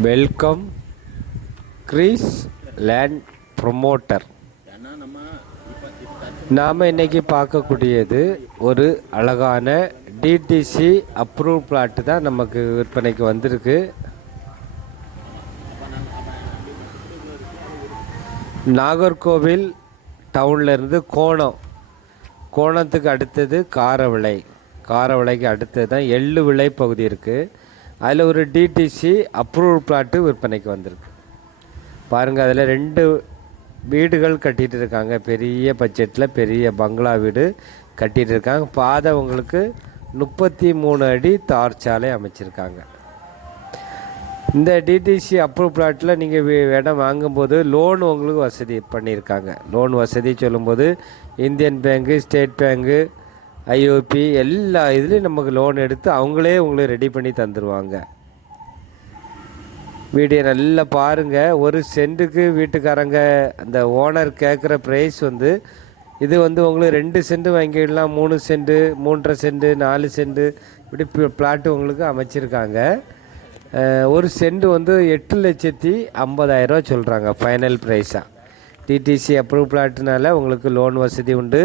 Welcome Greece land promoter. நாம் இன்றைக்கி பார்க்கக்கூடியது ஒரு அழகான டிடிசி அப்ரூவ் பிளாட்டு தான் நமக்கு விற்பனைக்கு வந்திருக்கு. நாகர்கோவில் டவுன்லேருந்து கோணத்துக்கு அடுத்தது காரவிளைக்கு அடுத்தது தான் எள்ளு விளை பகுதி இருக்குது. அதில் ஒரு டிடிசி அப்ரூவ் பிளாட்டு விற்பனைக்கு வந்திருக்கு. பாருங்கள், அதில் 2 வீடுகள் கட்டிகிட்டு இருக்காங்க. பெரிய பட்ஜெட்டில் பெரிய பங்களா வீடு கட்டிகிட்டு இருக்காங்க. பாதை உங்களுக்கு 33 அடி தார் சாலை அமைச்சிருக்காங்க. இந்த டிடிசி அப்ரூவ் பிளாட்டில் நீங்கள் இடம் வாங்கும்போது லோன் உங்களுக்கு வசதி பண்ணியிருக்காங்க. லோன் வசதி சொல்லும்போது Indian bank, state bank, IOB எல்லா இதுலேயும் நமக்கு லோன் எடுத்து அவங்களே உங்களுக்கு ரெடி பண்ணி தந்துடுவாங்க. வீடியோ நல்லா பாருங்கள். ஒரு சென்ட்டுக்கு வீட்டுக்காரங்க அந்த ஓனர் கேட்குற ப்ரைஸ் இது உங்களுக்கு 2 சென்ட் வாங்கிடலாம், 3 சென்ட், 3.5 சென்ட், 4 சென்ட் இப்படி பிளாட்டு உங்களுக்கு அமைச்சிருக்காங்க. ஒரு சென்ட் 8,50,000 சொல்கிறாங்க ஃபைனல் ப்ரைஸாக. டிடிசி அப்ரூவ் பிளாட்டுனால உங்களுக்கு லோன் வசதி உண்டு.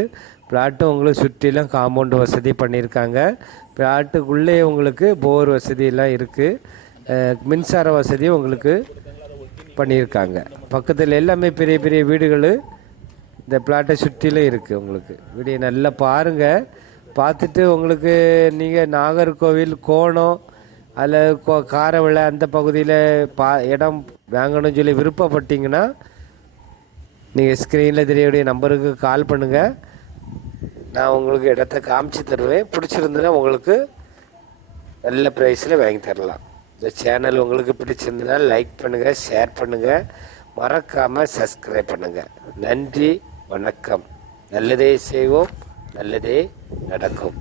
பிளாட்டு உங்களுக்கு சுற்றிலும் காம்பவுண்டு வசதி பண்ணியிருக்காங்க. பிளாட்டுக்குள்ளே உங்களுக்கு போர் வசதியெல்லாம் இருக்குது. மின்சார வசதியும் உங்களுக்கு பண்ணியிருக்காங்க. பக்கத்தில் எல்லாமே பெரிய பெரிய வீடுகள் இந்த பிளாட்டை சுற்றிலும் இருக்குது. உங்களுக்கு வீடியோ நல்லா பாருங்கள். பார்த்துட்டு உங்களுக்கு நீங்கள் நாகர்கோவில் கோணம் அதில் காரவிளை அந்த பகுதியில் இடம் வாங்கணும்னு சொல்லி விருப்பப்பட்டீங்கன்னா நீங்கள் ஸ்க்ரீனில் தெரியக்கூடிய நம்பருக்கு கால் பண்ணுங்கள். நான் உங்களுக்கு இடத்த காமிச்சு தருவேன். பிடிச்சிருந்துன்னா உங்களுக்கு நல்ல ப்ரைஸில் வாங்கி தரலாம். இந்த சேனல் உங்களுக்கு பிடிச்சிருந்ததுன்னா லைக் பண்ணுங்கள், ஷேர் பண்ணுங்கள், மறக்காமல் சப்ஸ்கிரைப் பண்ணுங்கள். நன்றி, வணக்கம். நல்லதே செய்வோம், நல்லதே நடக்கும்.